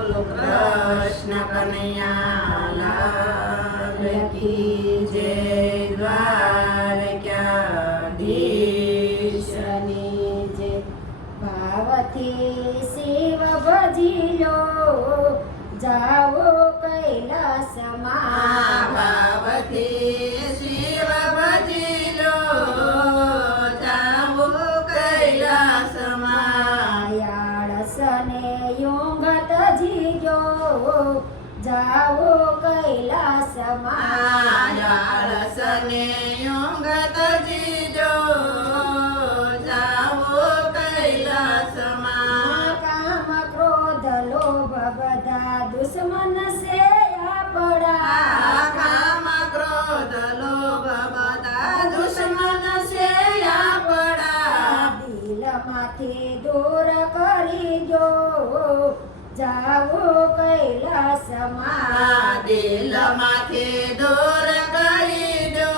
બોલો કૃષ્ણ કનૈયા લાલ કી જય. દ્વારકાધીશની જય. ભાવથી શિવ ભજી લો, જાઓ કૈલાસમાં. ભાવથી શિવ ભજી લો, જાઓ કૈલાસમાં. આળસને યોગ તજીજો, જાઓ કૈલાસમાં. આળસને યોગ તજીજો, જાઓ કૈલાસમાં. કામ ક્રોધ લોભ બધા દુશ્મન છે આપણા. કામ ક્રોધ લોભ બધા દુશ્મન છે આપણા. દિલમાંથી દૂર કરી જો, જાઓ કૈલાસમાં. દિલમાંથી દૂર કરી દો,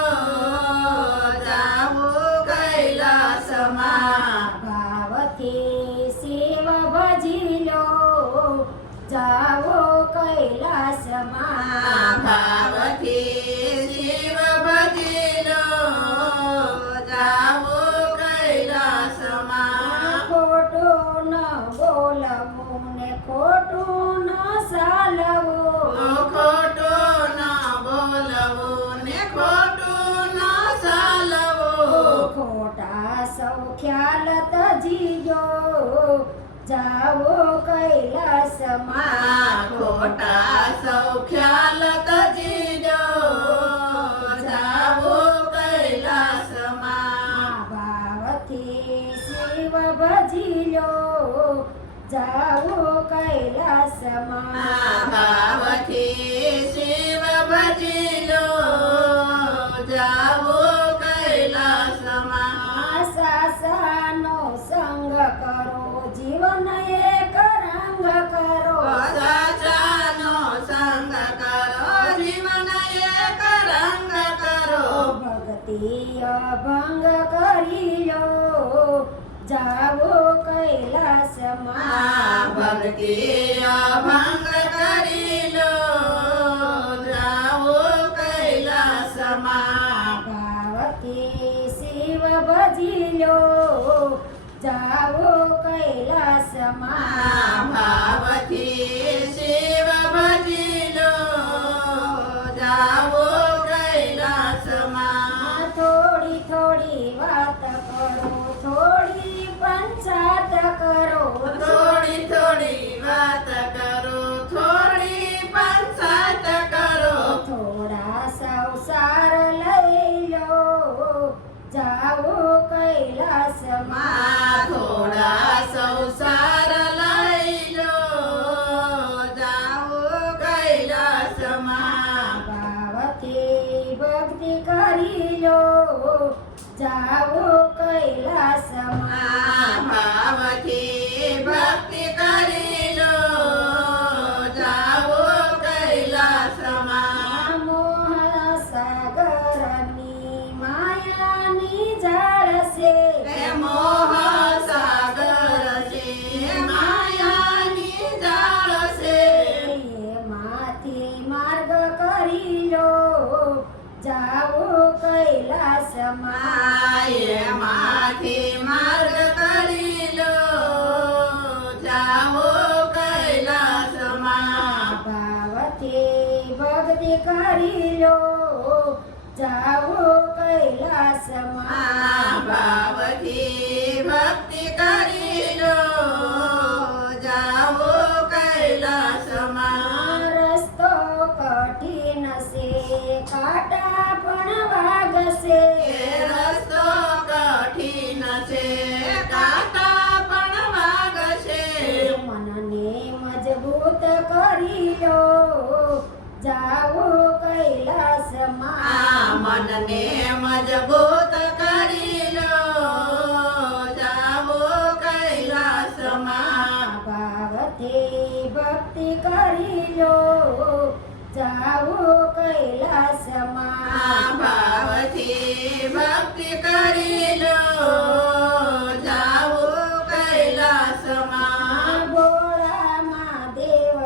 જાઓ કૈલાસમાં. ભાવથી શિવ ભજી લો, જાઓ કૈલાસમાં. ભાવથી શિવ ભજી લો, જાઓ કૈલાસમાં. ખોટું ન બોલવું ને ખોટું ન ચાલવું. ખોટું ન બોલવું ને ખોટું ન ચાલવું. ખોટા સૌ ખ્યાલ તજીજો, જાઓ કૈલાસમાં. ખોટા સૌ ખ્યાલ તજીજો, જાઓ કૈલાસમાં. ભાવથી શિવ ભજી લો, જાઓ કૈલાસમાં. ભાવથી શિવ ભજી લો, જાઓ કૈલાસમાં. સાસાનો સંગ કરો, જીવન એક રંગ કરો. સાચાનો સંગ કરો, જીવન એક રંગ કરો. ભક્તિ અભંગ કરી લો, જાઓ કૈલાસમાં. ભક્તિ અભંગ કરી લો, જાઓ કૈલાસમાં. ભાવથી શિવ ભજી લો, જાઓ કૈલાસમાં. ભાવથી શિવ ભજી લો, જાઓ કૈલાસમાં. થોડી થોડી વાત કરો, થોડી પંચાત કરો. થોડી થોડી વાત કરો, થોડી પંચાત કરો. થોડા સંસાર લઈ લો, જાઓ કૈલાસમાં. થોડા સંસાર લઈ લો, જાઓ કૈલાસમાં. ભાવથી ભક્તિ કરી લો, જાઓ કૈલાસમાં. ભાવથી ભક્તિ કરી લો, જાઓ કૈલાસમાં. મોહ સાગરની માયાની જાળ છે. મોહ સાગર છે, માયાની જાળ છે. એમાંથી માર્ગ કરી લો, જાઓ કૈલાસમાં. એમાંથી માર્ગ કરી લો, જાઓ કૈલાસમાં. ભાવથી ભક્તિ કરી લો, જાઓ કૈલાસમાં. ભાવથી ભક્તિ કરી લો, જાઓ કૈલાસમાં. રસ્તો કઠિન છે, કાંટા પણ વાગશે. રસ્તો કઠિન છે, કાંટા પણ વાગશે. મનને મજબૂત કરી લો, જાઓ કૈલાસમાં. મનને મજબૂત કરી લો, જાઓ કૈલાસમાં. ભાવથી ભક્તિ કરી લો, જાઓ કૈલાસમાં. ભાવથી ભક્તિ કરી લો, જાઓ કૈલાસમાં. ભોળા મહાદેવ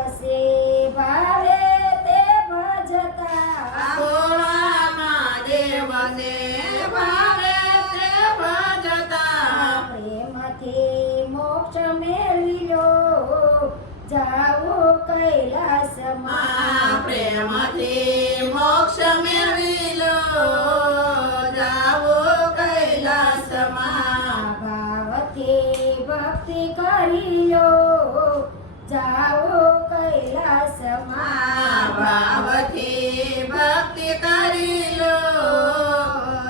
ભાવથી મોક્ષ મેળવી લો જાવો કૈલાસમાં ભાવથી ભક્તિ કરી લો જાઓ કૈલાસમાં ભાવથી ભક્તિ કરી લો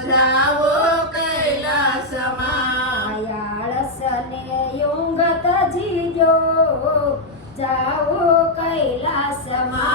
જાવો કૈલાસમાં આયાળસને યુંગ તજીજો જાઓ કૈલાસમાં